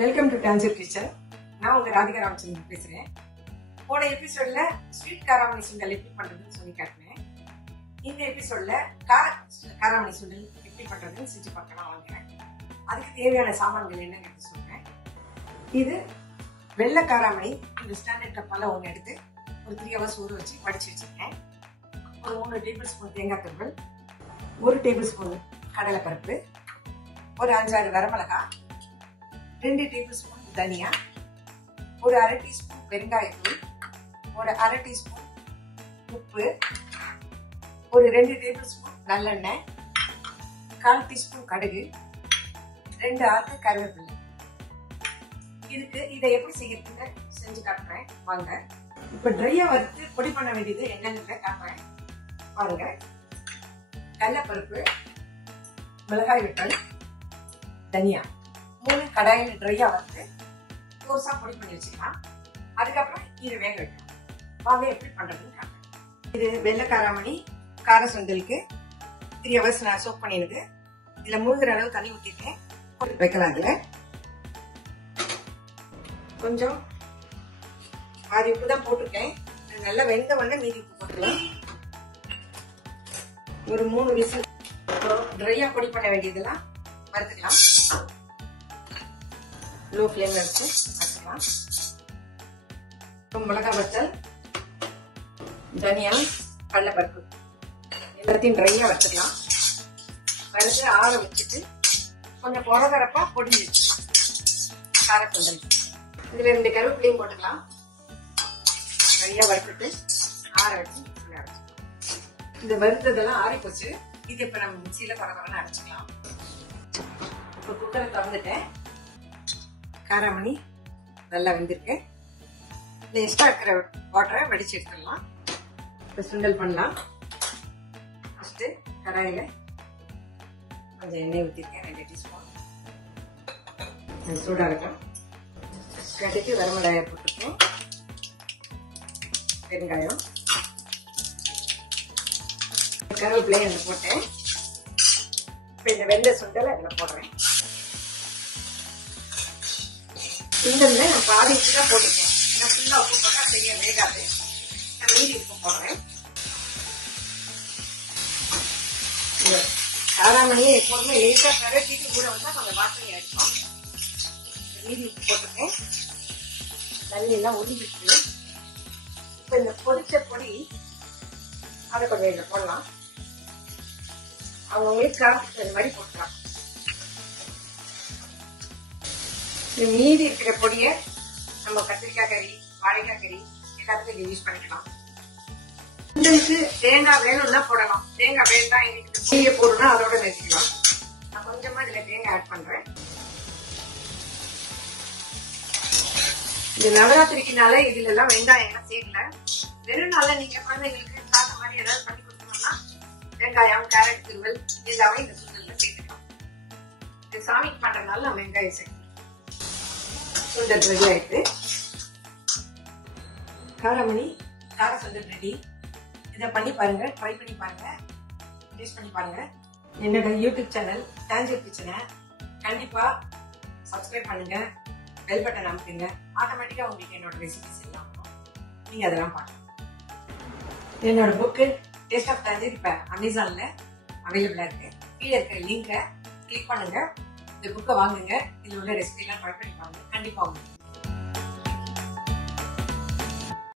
Welcome to dancer kitchen. நான் உங்க ராதிகா ராமச்சந்திரன் பேசுறேன். போன எபிசோட்ல ஸ்வீட் காராமணி சுண்டல் எப்படி பண்றதுன்னு சொல்லி காட்டினேன். இந்த எபிசோட்ல காராமணி சுண்டல் எப்படி பண்றதுன்னு செஞ்சு பார்க்கலாம் வாங்க. அதுக்கு தேவையான சாமான்கள் என்னங்கிறது சொல்றேன். இது வெள்ளை காராமணி. இந்த ஸ்டாண்டர்ட் கப்பால ஒன்று எடுத்து ஒரு 3 hours ஊற வச்சு வடிச்சு வச்சிருக்கேன். ஒரு 3 டேபிள் ஸ்பூன் தேங்காய் துருவல், 1 டேபிள் ஸ்பூன் கடலைப்பருப்பு, ஒரு 5-6 வரமிளகாய், 2 டேபிள் ஸ்பூன் தனியா, ஒரு 1/2 டீஸ்பூன் பெருங்காயத்தூள், ஒரு 1/2 டீஸ்பூன் உப்பு, ஒரு 2 டேபிள் ஸ்பூன் நல்லெண்ணெய், 1/4 டீஸ்பூன் கடுகு, 2 ஆத்து கருவேப்பிலை. இதை எப்படி செய்யறதுன்னு செஞ்சு காட்டுறேன் வாங்க. இப்ப ட்ரையா வறுத்து பொடி பண்ண வேண்டியது என்னன்னு காட்டுறேன் பாருங்க. கடலைப்பருப்பு, மிளகாய் வத்தல், தனியா 3 கடாயில ட்ரையா வறுத்து கோர்ஸா பொடி பண்ணி வச்சுக்கலாம். அதுக்கப்புறம் இதை வேக வைக்கலாம். வாங்க எப்படி பண்றதுன்னு காட்டுறேன். இது வெள்ளை காராமணி கார சுண்டலுக்கு 3 hours நான் சோக் பண்ணிடுது. இதுல மூழ்கிற அளவு தண்ணி ஊற்றிருக்கேன். வைக்கலாம். இதுல கொஞ்சம் பாதி உப்பு தான் போட்டிருக்கேன். நல்லா வெந்த உடனே மீதி உப்பு போட்டுக்கலாம். ஒரு 3 விசில். ட்ரையா பொடி பண்ண வேண்டியதெல்லாம் வறுத்துக்கலாம். லோ ஃப்ளேம்ல வச்சு வறுத்துக்கலாம். மிளகாய் வத்தல், தனியா, கடலைப்பருப்பு எல்லாத்தையும் ட்ரையா வறுத்துக்கலாம். வறுத்து ஆற வச்சுட்டு கொஞ்சம் கொரகரப்பா பொடிஞ்சு வச்சுக்கலாம். காரசுண்டல் இதுல 2 கருவேப்பிலையும் போட்டுக்கலாம். ட்ரையா வறுத்துட்டு ஆற வச்சு இந்த வறுத்ததெல்லாம் ஆறி போச்சு. இது இப்ப நம்ம மிக்சியில கொரகரன்னு அரைச்சிக்கலாம். இப்ப குக்கரை திறந்துட்டேன். காராமணி நல்லா வெந்திருக்கு. இந்த எக்ஸ்ட்ரா இருக்கிற வாட்டரை வடிச்சு எடுத்துடலாம். இப்போ சுண்டல் பண்ணலாம். ஃபர்ஸ்ட் கடாயில கொஞ்சம் எண்ணெய் ஊற்றிருக்கேன். 2 டீஸ்பூன். சூடாக இருக்கும். கட்டிட்டு வரமிளகாயை போட்டுருக்கேன். பெருங்காயம், கருவேப்பிலையை அதில் போட்டேன். இப்போ இந்த வெள்ளை சுண்டலை அதில் போடுறேன். சுண்டல்ல நான் பாதி உப்பு தான் போட்டுருக்கேன். ஏன்னா ஃபுல்லாக உப்பு போட்டால் சரியா வேகாது. நான் மீதி உப்பு போடுறேன். காராமணியை எப்போதுமே லேசாக கரட்டிட்டு கூட வந்தால் கொஞ்சம் வாசனை அடிக்கும். மீதி உப்பு போட்டுருக்கேன். நல்லெல்லாம் உருகிட்டு இப்போ இந்த பொடிச்ச பொடி அதை கொஞ்சம் இதில் போடலாம். அவங்களுக்கு காரத்துக்கு அந்த மாதிரி போட்டுக்கலாம். மீதி இருக்கிற பொடியை நம்ம கத்திரிக்காய் கறி, வாழைக்காய் கறி எல்லாத்துக்கும் யூஸ் பண்ணிக்கலாம். சுண்டலுக்கு தேங்காய் வேணும்னா போடலாம். தேங்காய் வேண்டாம் எங்களுக்கு சீயை போடணும்னா அதோட நிறுத்திக்கலாம். நான் கொஞ்சமா இதுல தேங்காய் ஆட் பண்றேன். இந்த நவராத்திரிக்குனால இதுல எல்லாம் வெங்காயம் எல்லாம் சேர்க்கல. வெறும் நாள நீங்க குழந்தைங்களுக்கு சாப்பிட்ட மாதிரி ஏதாவது பண்ணி கொடுக்கணும்னா வெங்காயம், கேரட் துருவல் எல்லாமே இந்த சுண்டல்ல சேர்த்துக்கலாம். இது சாமிக்கு பண்றதுனால நான் வெங்காயம் சேர்க்கணும். சுண்டல் ரெடி ஆயிட்டு காராமணி கார சுண்டல் ரெடி. இதை பண்ணி பாருங்க, ட்ரை பண்ணி பாருங்க, டேஸ்ட் பண்ணி பாருங்க. என்னோட யூடியூப் சேனல் டான்சர் கிச்சனை கண்டிப்பா சப்ஸ்கிரைப் பண்ணுங்க. பெல் பட்டன் அமுக்குங்க. ஆட்டோமேட்டிக்கா உங்களுக்கு என்னோட ரெசிபிஸ் எல்லாம் நீங்க அதெல்லாம் பார்க்கலாம். என்னோட புக்கு டேஸ்ட் ஆஃப் டான்சர் இப்ப அமேசான்ல அவைலபிளா இருக்கு. கீழே இருக்கிற லிங்கை கிளிக் பண்ணுங்க. இந்த புக்கை வாங்குங்க. இதுல உள்ள ரெசிபி எல்லாம் ட்ரை பண்ணி பாருங்க. கண்டிப்பா உங்களுக்கு